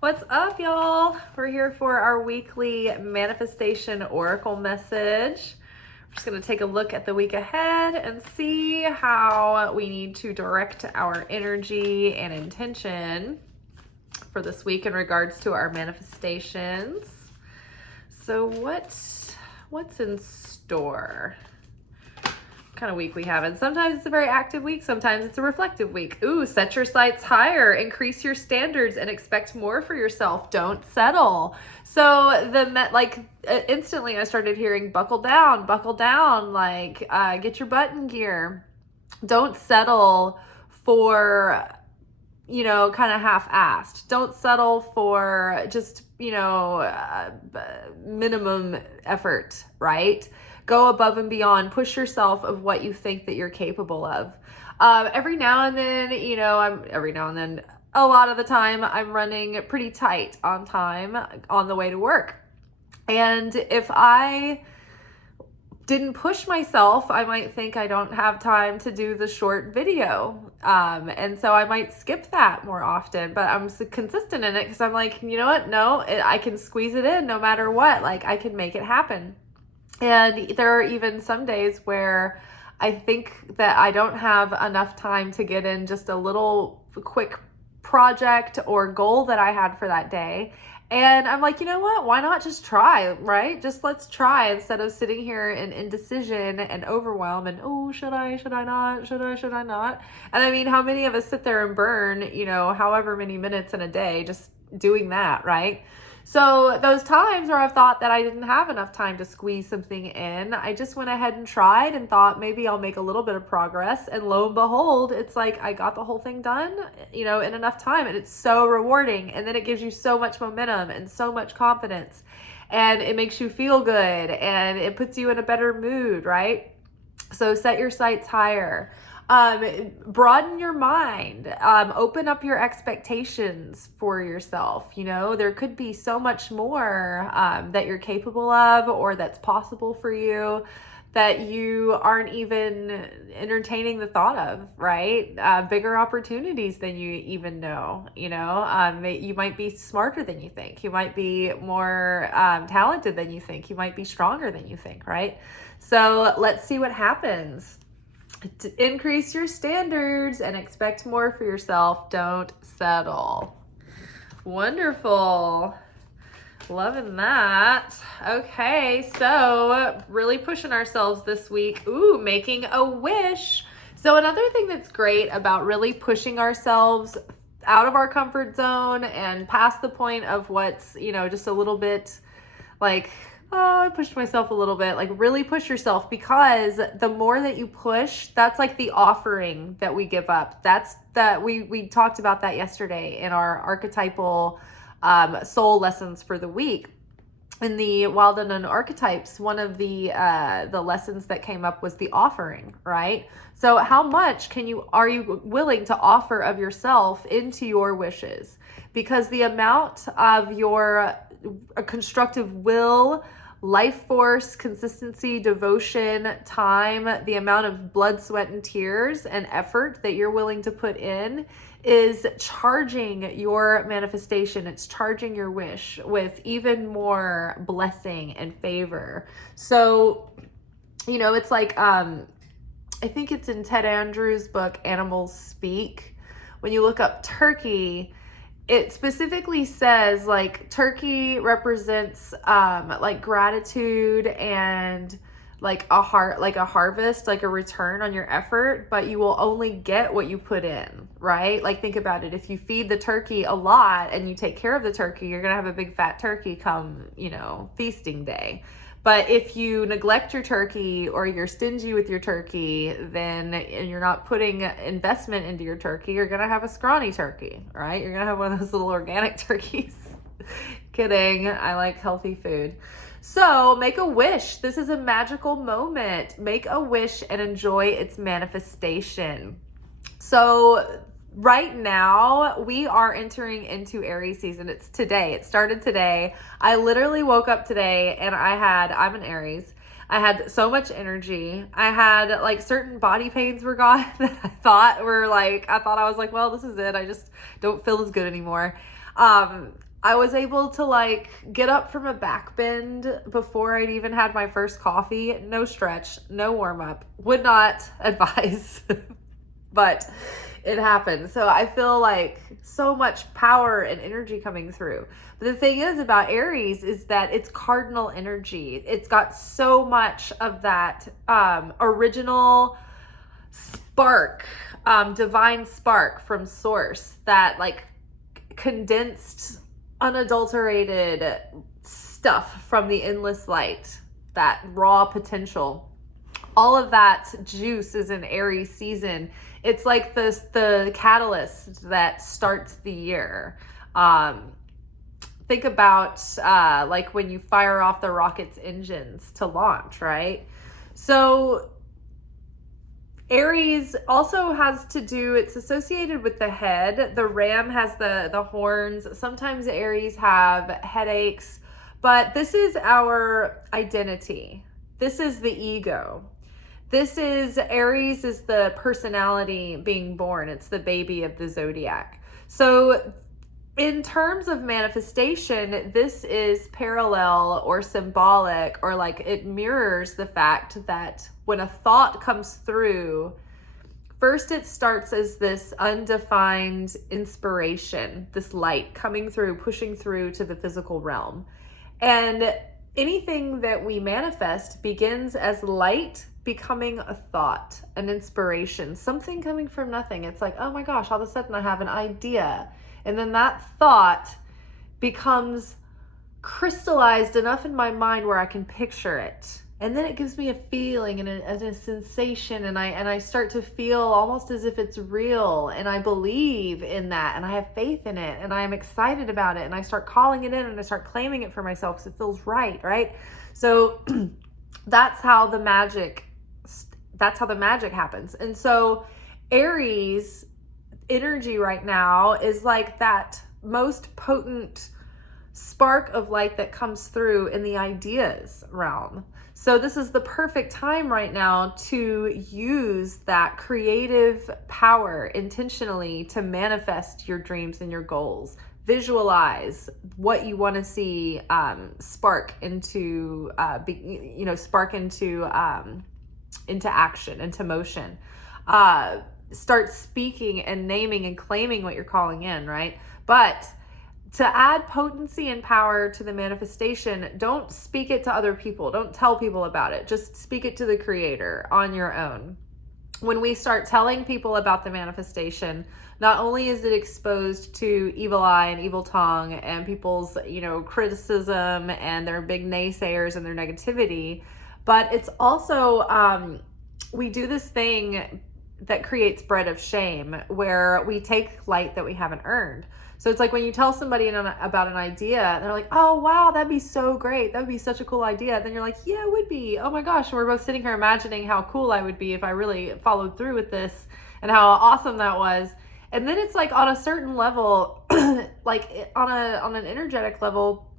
What's up, y'all? We're here for our weekly manifestation oracle message. We're just going to take a look at the week ahead and see how we need to direct our energy and intention for this week in regards to our manifestations. So what's in store? Kind of week we have, and sometimes it's a very active week, sometimes it's a reflective week. Ooh, set your sights higher, increase your standards, and expect more for yourself. Don't settle. So instantly I started hearing buckle down, get your butt in gear. Don't settle for kind of half-assed. Don't settle for just minimum effort, right? Go above and beyond. Push yourself of what you think that you're capable of. Every now and then, a lot of the time, I'm running pretty tight on time on the way to work. And if I didn't push myself, I might think I don't have time to do the short video. And so I might skip that more often, but I'm consistent in it because I'm like, you know what? No, I can squeeze it in no matter what. Like, I can make it happen. And there are even some days where I think that I don't have enough time to get in just a little quick project or goal that I had for that day. And I'm like, you know what? Why not just try, right? Just let's try instead of sitting here in indecision and overwhelm and, oh, should I not? Should I not? And I mean, how many of us sit there and burn, however many minutes in a day just doing that, right? So those times where I've thought that I didn't have enough time to squeeze something in, I just went ahead and tried and thought maybe I'll make a little bit of progress. And lo and behold, it's like I got the whole thing done, in enough time. And it's so rewarding. And then it gives you so much momentum and so much confidence. And it makes you feel good and it puts you in a better mood, right? So set your sights higher. Broaden your mind, open up your expectations for yourself. There could be so much more that you're capable of or that's possible for you that you aren't even entertaining the thought of, right? Bigger opportunities than you even know, you might be smarter than you think. You might be more talented than you think. You might be stronger than you think, right? So let's see what happens. To increase your standards and expect more for yourself. Don't settle. Wonderful. Loving that. Okay, so really pushing ourselves this week. Ooh, making a wish. So another thing that's great about really pushing ourselves out of our comfort zone and past the point of what's, just a little bit like, oh, I pushed myself a little bit. Like, really push yourself, because the more that you push, that's like the offering that we give up. That's that we talked about that yesterday in our archetypal soul lessons for the week. In the Wild Unknown Archetypes, one of the lessons that came up was the offering, right? So how much are you willing to offer of yourself into your wishes? Because the amount of your constructive will, life force, consistency, devotion, time, the amount of blood, sweat, and tears and effort that you're willing to put in is charging your manifestation. It's charging your wish with even more blessing and favor. So, it's like, I think it's in Ted Andrews' book, Animals Speak. When you look up turkey, it specifically says like turkey represents like gratitude and like a harvest, like a return on your effort, but you will only get what you put in, right? Like, think about it. If you feed the turkey a lot and you take care of the turkey, you're going to have a big fat turkey come, feasting day. But if you neglect your turkey or you're stingy with your turkey, and you're not putting investment into your turkey, you're going to have a scrawny turkey, right? You're going to have one of those little organic turkeys. Kidding. I like healthy food. So make a wish. This is a magical moment. Make a wish and enjoy its manifestation. So right now we are entering into Aries season. It's today. It started today. I literally woke up today and I'm an Aries. I had so much energy. I had like certain body pains were gone that I thought I was like, well, this is it. I just don't feel as good anymore. I was able to like get up from a back bend before I'd even had my first coffee. No stretch, no warm up. Would not advise, but it happened. So I feel like so much power and energy coming through. But the thing is about Aries is that it's cardinal energy. It's got so much of that original spark, divine spark from source, that like condensed, unadulterated stuff from the endless light, that raw potential. All of that juice is in Aries season. It's like the catalyst that starts the year. Think about like when you fire off the rocket's engines to launch, right? So Aries also has to do, it's associated with the head. The ram has the horns. Sometimes Aries have headaches, but this is our identity. This is the ego. This is, Aries is the personality being born. It's the baby of the zodiac. So in terms of manifestation, this is parallel or symbolic, or like it mirrors the fact that when a thought comes through, first it starts as this undefined inspiration, this light coming through, pushing through to the physical realm. And anything that we manifest begins as light becoming a thought, an inspiration, something coming from nothing. It's like, oh my gosh, all of a sudden I have an idea. And then that thought becomes crystallized enough in my mind where I can picture it. And then it gives me a feeling and a sensation, and I start to feel almost as if it's real, and I believe in that, and I have faith in it, and I am excited about it, and I start calling it in, and I start claiming it for myself because it feels right? So that's how the magic happens. And so Aries energy right now is like that most potent spark of light that comes through in the ideas realm. So this is the perfect time right now to use that creative power intentionally to manifest your dreams and your goals. Visualize what you want to see spark into action, into motion. Start speaking and naming and claiming what you're calling in, right? But to add potency and power to the manifestation, don't speak it to other people. Don't tell people about it. Just speak it to the creator on your own. When we start telling people about the manifestation, not only is it exposed to evil eye and evil tongue and people's, criticism and their big naysayers and their negativity, but it's also, we do this thing that creates bread of shame, where we take light that we haven't earned. So it's like when you tell somebody about an idea, they're like, oh, wow, that'd be so great. That would be such a cool idea. Then you're like, yeah, it would be. Oh my gosh. And we're both sitting here imagining how cool I would be if I really followed through with this and how awesome that was. And then it's like on a certain level, like on an energetic level,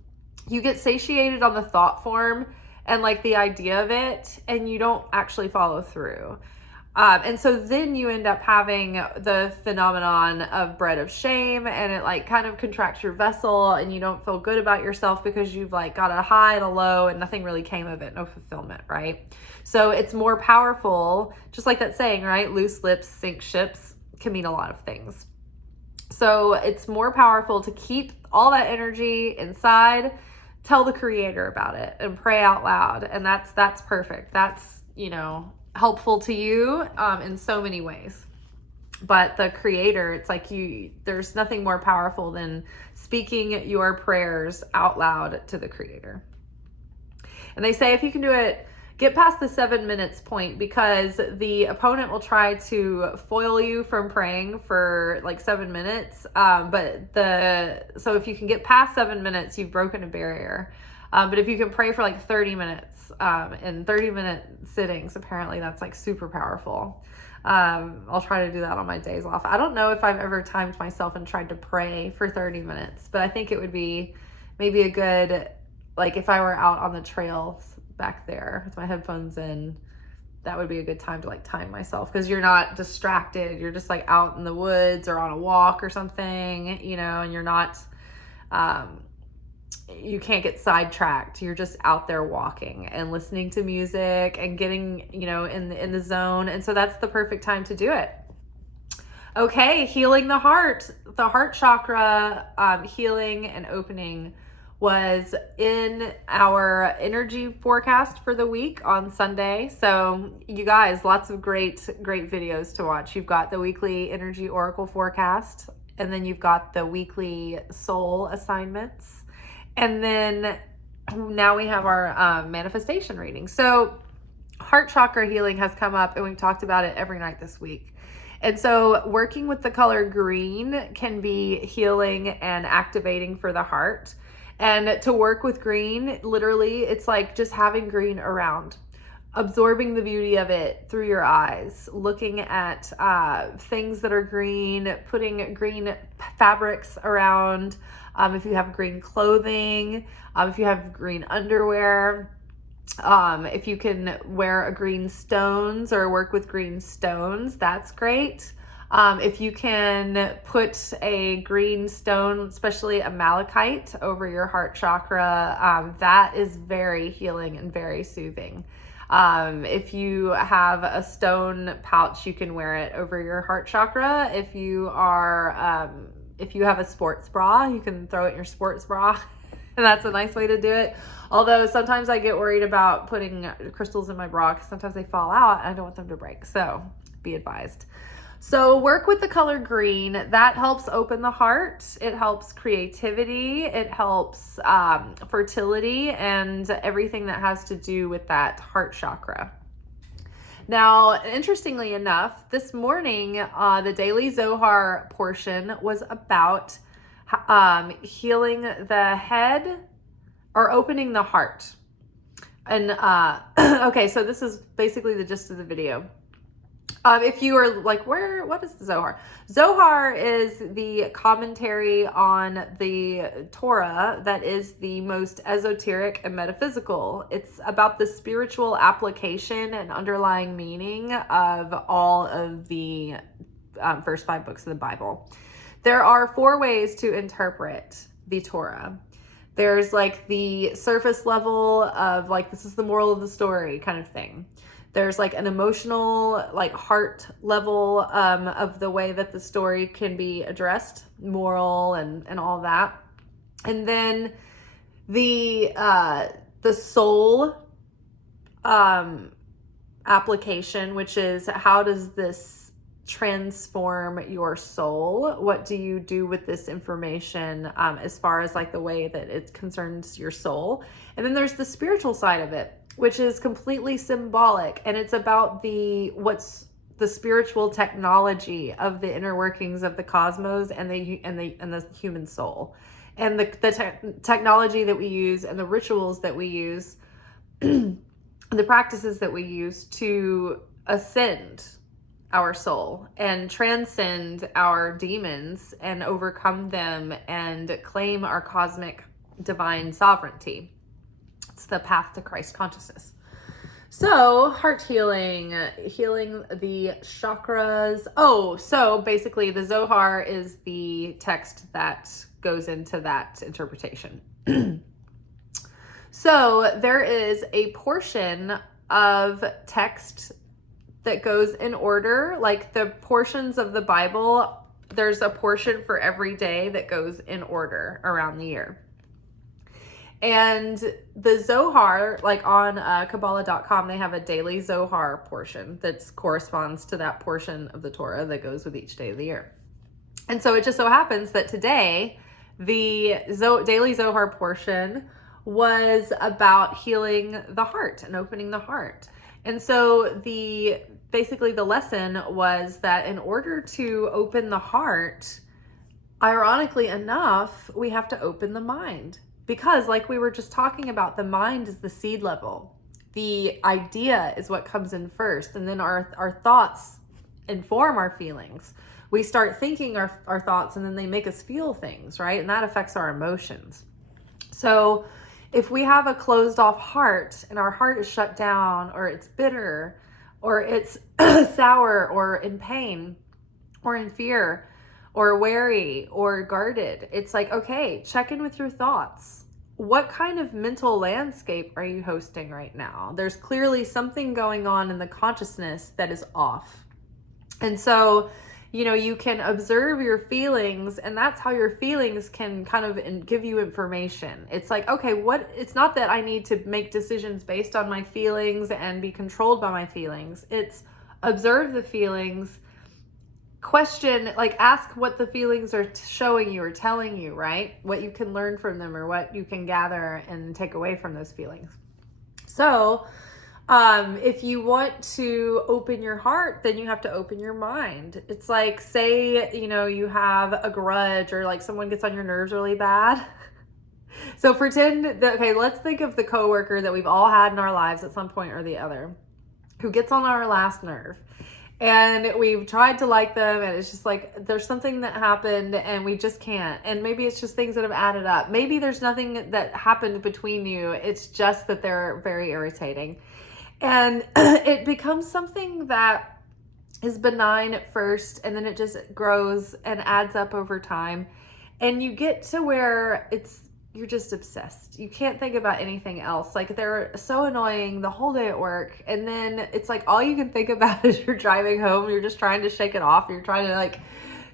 you get satiated on the thought form and like the idea of it, and you don't actually follow through. And so then you end up having the phenomenon of bread of shame, and it like kind of contracts your vessel, and you don't feel good about yourself because you've like got a high and a low and nothing really came of it, no fulfillment, right? So it's more powerful, just like that saying, right? Loose lips sink ships can mean a lot of things. So it's more powerful to keep all that energy inside, tell the creator about it, and pray out loud. And that's perfect. That's, helpful to you in so many ways. But the creator, it's like there's nothing more powerful than speaking your prayers out loud to the creator. And they say if you can do it, get past the 7 minutes point, because the opponent will try to foil you from praying for like 7 minutes. So if you can get past 7 minutes, you've broken a barrier. But if you can pray for like 30 minutes in 30-minute sittings, apparently that's like super powerful. I'll try to do that on my days off. I don't know if I've ever timed myself and tried to pray for 30 minutes, but I think it would be maybe a good, like if I were out on the trails back there with my headphones in, that would be a good time to like time myself, because you're not distracted. You're just like out in the woods or on a walk or something, and you're not you can't get sidetracked. You're just out there walking and listening to music and getting, in the zone. And so that's the perfect time to do it. Okay, healing the heart chakra, healing and opening was in our energy forecast for the week on Sunday. So you guys, lots of great videos to watch. You've got the weekly energy oracle forecast, and then you've got the weekly soul assignments. And then now we have our manifestation reading. So heart chakra healing has come up, and we've talked about it every night this week. And so working with the color green can be healing and activating for the heart. And to work with green, literally, it's like just having green around, absorbing the beauty of it through your eyes, looking at things that are green, putting green fabrics around. If you have green clothing, if you have green underwear, if you can wear a green stones or work with green stones, that's great. If you can put a green stone, especially a malachite, over your heart chakra, that is very healing and very soothing. If you have a stone pouch, you can wear it over your heart chakra. If you have a sports bra, you can throw it in your sports bra. And that's a nice way to do it. Although sometimes I get worried about putting crystals in my bra because sometimes they fall out and I don't want them to break. So be advised. So work with the color green. That helps open the heart. It helps creativity. It helps fertility and everything that has to do with that heart chakra. Now, interestingly enough, this morning, the Daily Zohar portion was about healing the head or opening the heart. And okay, so this is basically the gist of the video. If you are like, what is the Zohar? Zohar is the commentary on the Torah that is the most esoteric and metaphysical. It's about the spiritual application and underlying meaning of all of the first 5 books of the Bible. There are 4 ways to interpret the Torah. There's like the surface level of like, this is the moral of the story kind of thing. There's like an emotional, like heart level of the way that the story can be addressed, moral and all that. And then the soul application, which is how does this transform your soul? What do you do with this information as far as like the way that it concerns your soul? And then there's the spiritual side of it, which is completely symbolic, and it's about what's the spiritual technology of the inner workings of the cosmos and the human soul, and the technology that we use and the rituals that we use, the practices that we use to ascend our soul and transcend our demons and overcome them and claim our cosmic divine sovereignty. It's the path to Christ consciousness. So heart healing the chakras. Oh, so basically the Zohar is the text that goes into that interpretation. So there is a portion of text that goes in order, like the portions of the Bible, there's a portion for every day that goes in order around the year. And the Zohar, like on Kabbalah.com, they have a daily Zohar portion that corresponds to that portion of the Torah that goes with each day of the year. And so it just so happens that today, the daily Zohar portion was about healing the heart and opening the heart. And so basically the lesson was that in order to open the heart, ironically enough, we have to open the mind. Because like we were just talking about, the mind is the seed level. The idea is what comes in first. And then our thoughts inform our feelings. We start thinking our thoughts and then they make us feel things, right? And that affects our emotions. So if we have a closed off heart and our heart is shut down, or it's bitter, or it's sour, or in pain, or in fear, or wary or guarded. It's like, okay, check in with your thoughts. What kind of mental landscape are you hosting right now? There's clearly something going on in the consciousness that is off. And so, you can observe your feelings, and that's how your feelings can kind of give you information. It's like, okay, it's not that I need to make decisions based on my feelings and be controlled by my feelings. It's observe the feelings, question, like ask what the feelings are showing you or telling you, right? What you can learn from them or what you can gather and take away from those feelings. So, if you want to open your heart, then you have to open your mind. It's like, say, you have a grudge or like someone gets on your nerves really bad. So pretend that, okay, let's think of the coworker that we've all had in our lives at some point or the other who gets on our last nerve. And we've tried to like them, and it's just like there's something that happened and we just can't. And maybe it's just things that have added up. Maybe there's nothing that happened between you. It's just that they're very irritating. And it becomes something that is benign at first, and then it just grows and adds up over time. And you get to where you're just obsessed. You can't think about anything else. Like, they're so annoying the whole day at work. And then it's like all you can think about is you're driving home. You're just trying to shake it off. You're trying to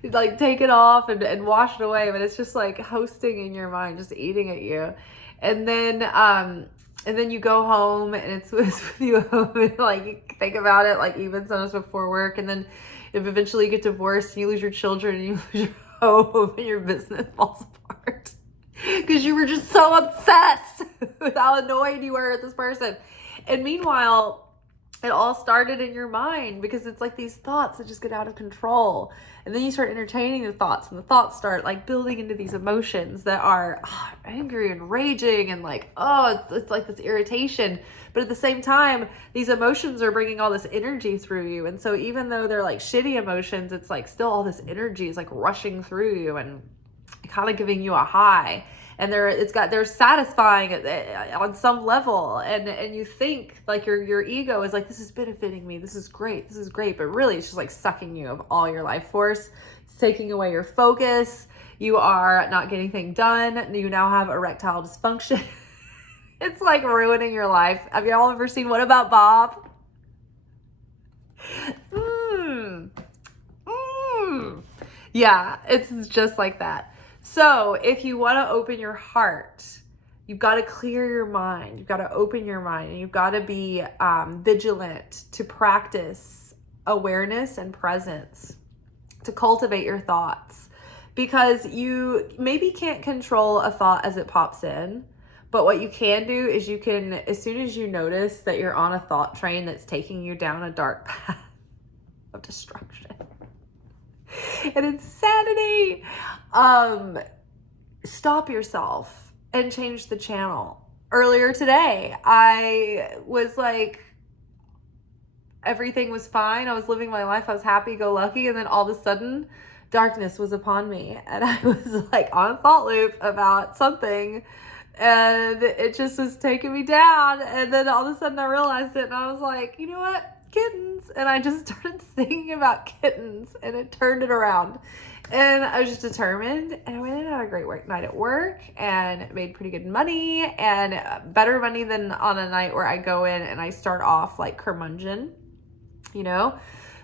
like take it off and wash it away. But it's just like hosting in your mind, just eating at you. And then you go home and it's with you home and like you think about it, like even sometimes before work. And then if eventually you get divorced and you lose your children and you lose your home and your business falls apart. Because you were just so obsessed with how annoyed you were at this person. And meanwhile, it all started in your mind because it's like these thoughts that just get out of control. And then you start entertaining the thoughts, and the thoughts start like building into these emotions that are angry and raging and like, it's like this irritation. But at the same time, these emotions are bringing all this energy through you. And so even though they're like shitty emotions, it's like still all this energy is like rushing through you and kind of giving you a high, and they're satisfying on some level, and you think like your ego is like, this is benefiting me, this is great, but really it's just like sucking you of all your life force. It's taking away your focus. You are not getting things done. You now have erectile dysfunction. It's like ruining your life. Have y'all ever seen What About Bob? Yeah, it's just like that. So if you want to open your heart, you've got to clear your mind. You've got to open your mind, and you've got to be vigilant to practice awareness and presence, to cultivate your thoughts, because you maybe can't control a thought as it pops in. But what you can do is you can, as soon as you notice that you're on a thought train that's taking you down a dark path of destruction and insanity, stop yourself and change the channel. Earlier today, I was like, everything was fine. I was living my life. I was happy-go-lucky. And then all of a sudden, darkness was upon me. And I was like on a thought loop about something. And it just was taking me down. And then all of a sudden I realized it. And I was like, you know what? Kittens. And I just started singing about kittens, and it turned it around. And I was just determined, and I went and had a great night at work and made pretty good money, and better money than on a night where I go in and I start off like curmudgeon,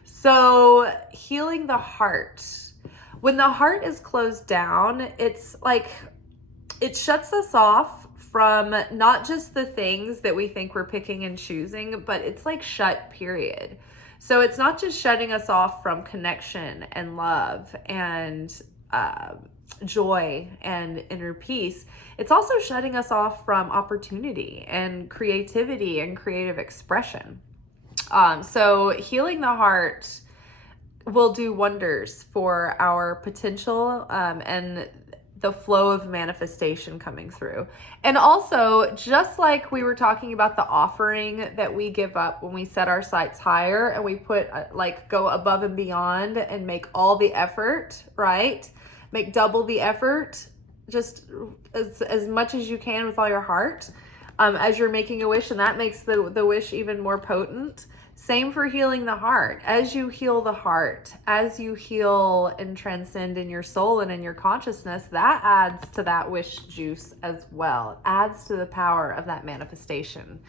So healing the heart. When the heart is closed down, it's like it shuts us off from not just the things that we think we're picking and choosing, but it's like shut, period. So it's not just shutting us off from connection and love and joy and inner peace. It's also shutting us off from opportunity and creativity and creative expression. So healing the heart will do wonders for our potential and the flow of manifestation coming through. And also, just like we were talking about the offering that we give up when we set our sights higher and we put go above and beyond and make all the effort, right? Make double the effort, just as much as you can with all your heart, as you're making a wish, and that makes the wish even more potent. Same for healing the heart. As you heal the heart, as you heal and transcend in your soul and in your consciousness, that adds to that wish juice as well. It adds to the power of that manifestation.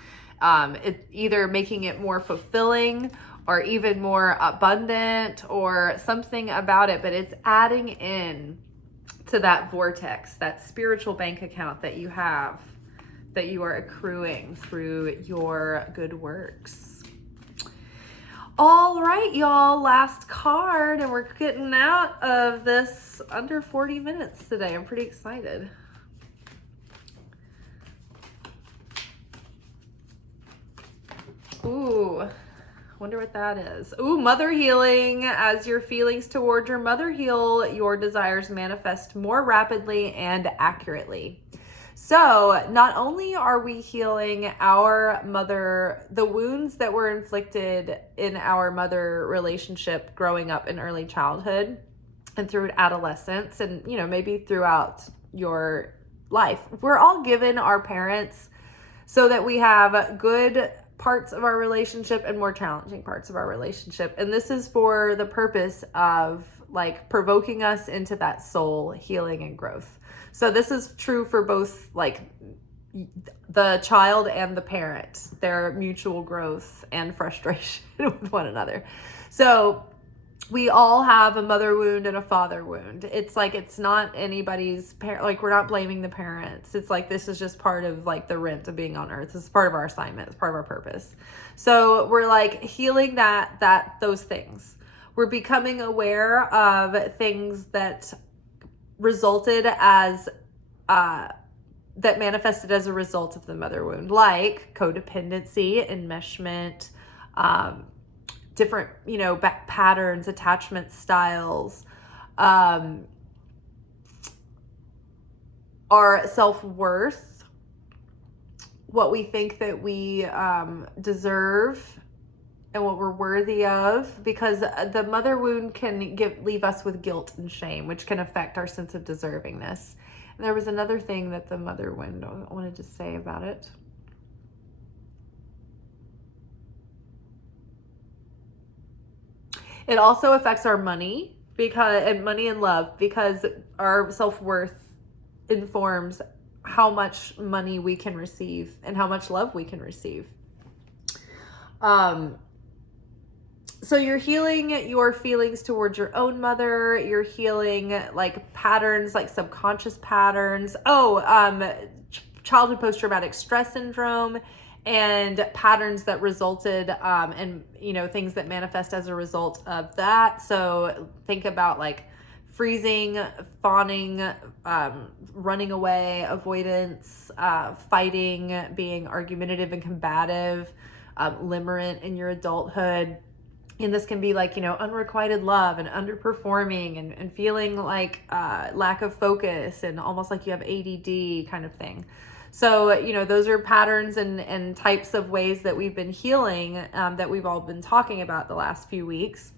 It either making it more fulfilling or even more abundant or something about it, but it's adding in to that vortex, that spiritual bank account that you have, that you are accruing through your good works. All right, y'all, last card, and we're getting out of this under 40 minutes today. I'm pretty excited. Ooh, wonder what that is. Ooh, mother healing. As your feelings toward your mother heal, your desires manifest more rapidly and accurately. So not only are we healing our mother, the wounds that were inflicted in our mother relationship growing up in early childhood and through adolescence and, you know, maybe throughout your life. We're all given our parents so that we have good parts of our relationship and more challenging parts of our relationship. And this is for the purpose of like provoking us into that soul healing and growth. So this is true for both like the child and the parent, their mutual growth and frustration with one another. So we all have a mother wound and a father wound. It's like, it's not anybody's parent. Like, we're not blaming the parents. It's like, this is just part of like the rent of being on earth. This is part of our assignment. It's part of our purpose. So we're like healing those things. We're becoming aware of things that resulted as, that manifested as a result of the mother wound, like codependency, enmeshment, different, you know, back patterns, attachment styles, our self-worth, what we think that we deserve and what we're worthy of, because the mother wound can leave us with guilt and shame, which can affect our sense of deservingness. And there was another thing that the mother wound I wanted to say about it. It also affects our money and love, because our self-worth informs how much money we can receive and how much love we can receive. So you're healing your feelings towards your own mother. You're healing like patterns, like subconscious patterns. Childhood post-traumatic stress syndrome and patterns that resulted and, you know, things that manifest as a result of that. So think about like freezing, fawning, running away, avoidance, fighting, being argumentative and combative, limerent in your adulthood. And this can be like, you know, unrequited love and underperforming and feeling like lack of focus and almost like you have ADD kind of thing. So, you know, those are patterns and types of ways that we've been healing that we've all been talking about the last few weeks.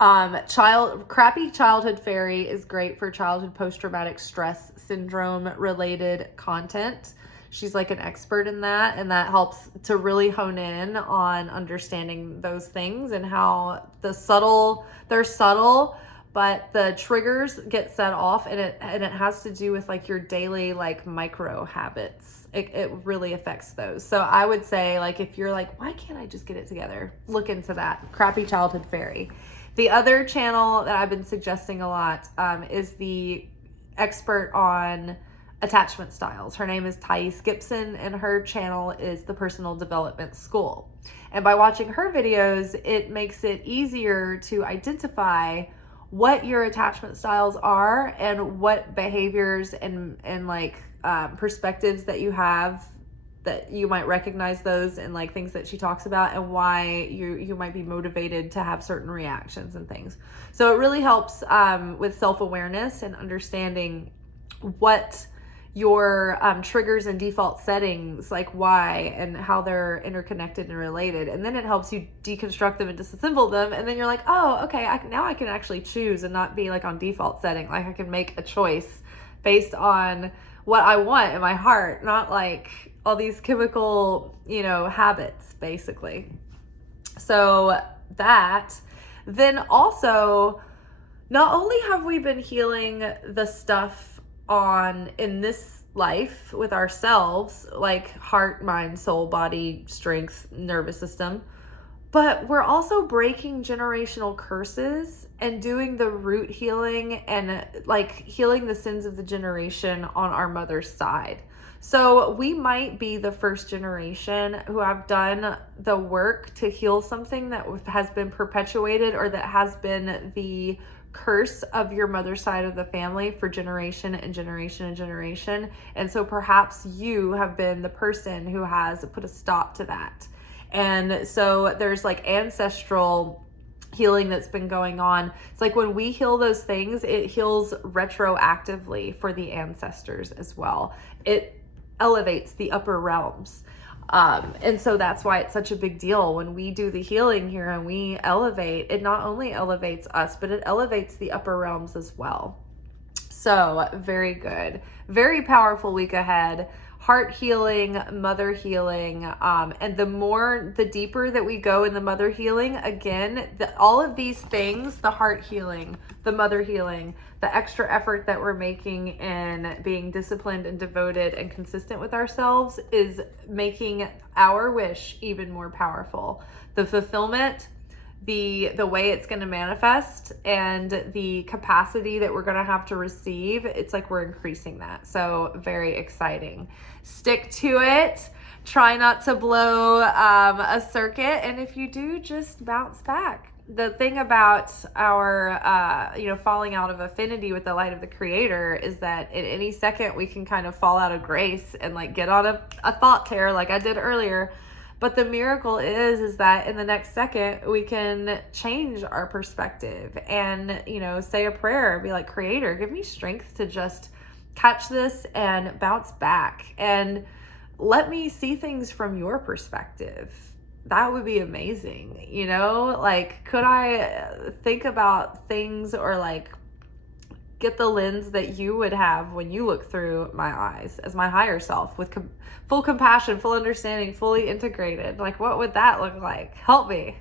Crappy childhood fairy is great for childhood post-traumatic stress syndrome related content. She's like an expert in that, and that helps to really hone in on understanding those things and how they're subtle, but the triggers get set off, and it has to do with like your daily like micro habits. It really affects those. So I would say, like, if you're like, why can't I just get it together? Look into that. Crappy childhood fairy. The other channel that I've been suggesting a lot is the expert on attachment styles. Her name is Thais Gibson, and her channel is the Personal Development School. And by watching her videos, it makes it easier to identify what your attachment styles are and what behaviors and perspectives that you have, that you might recognize those and like things that she talks about, and why you might be motivated to have certain reactions and things. So it really helps with self-awareness and understanding what your triggers and default settings, like why and how they're interconnected and related. And then it helps you deconstruct them and disassemble them. And then you're like, oh, okay, now I can actually choose and not be like on default setting. Like I can make a choice based on what I want in my heart, not like all these chemical, you know, habits, basically. So that, then also, not only have we been healing the stuff in this life with ourselves, like heart, mind, soul, body, strength, nervous system, but we're also breaking generational curses and doing the root healing and like healing the sins of the generation on our mother's side. So we might be the first generation who have done the work to heal something that has been perpetuated or that has been the curse of your mother's side of the family for generation and generation and generation. And so perhaps you have been the person who has put a stop to that. And so there's like ancestral healing that's been going on. It's like when we heal those things, it heals retroactively for the ancestors as well. It elevates the upper realms. And so that's why it's such a big deal when we do the healing here and we elevate. It not only elevates us, but it elevates the upper realms as well. So very good, very powerful week ahead. Heart healing, mother healing, and the deeper that we go in the mother healing, again, all of these things, the heart healing, the mother healing, the extra effort that we're making in being disciplined and devoted and consistent with ourselves is making our wish even more powerful. The fulfillment, the way it's going to manifest, and the capacity that we're going to have to receive, it's like we're increasing that. So very exciting. Stick to it. Try not to blow a circuit, and if you do, just bounce back. The thing about our falling out of affinity with the light of the Creator is that at any second we can kind of fall out of grace and like get on a thought tear like I did earlier. But the miracle is that in the next second, we can change our perspective and, say a prayer, be like, Creator, give me strength to just catch this and bounce back and let me see things from your perspective. That would be amazing. Like, could I think about things or like get the lens that you would have when you look through my eyes as my higher self with full compassion, full understanding, fully integrated? Like, what would that look like? Help me.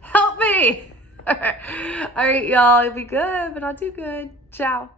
Help me. All right, y'all. It'll be good, but not too good. Ciao.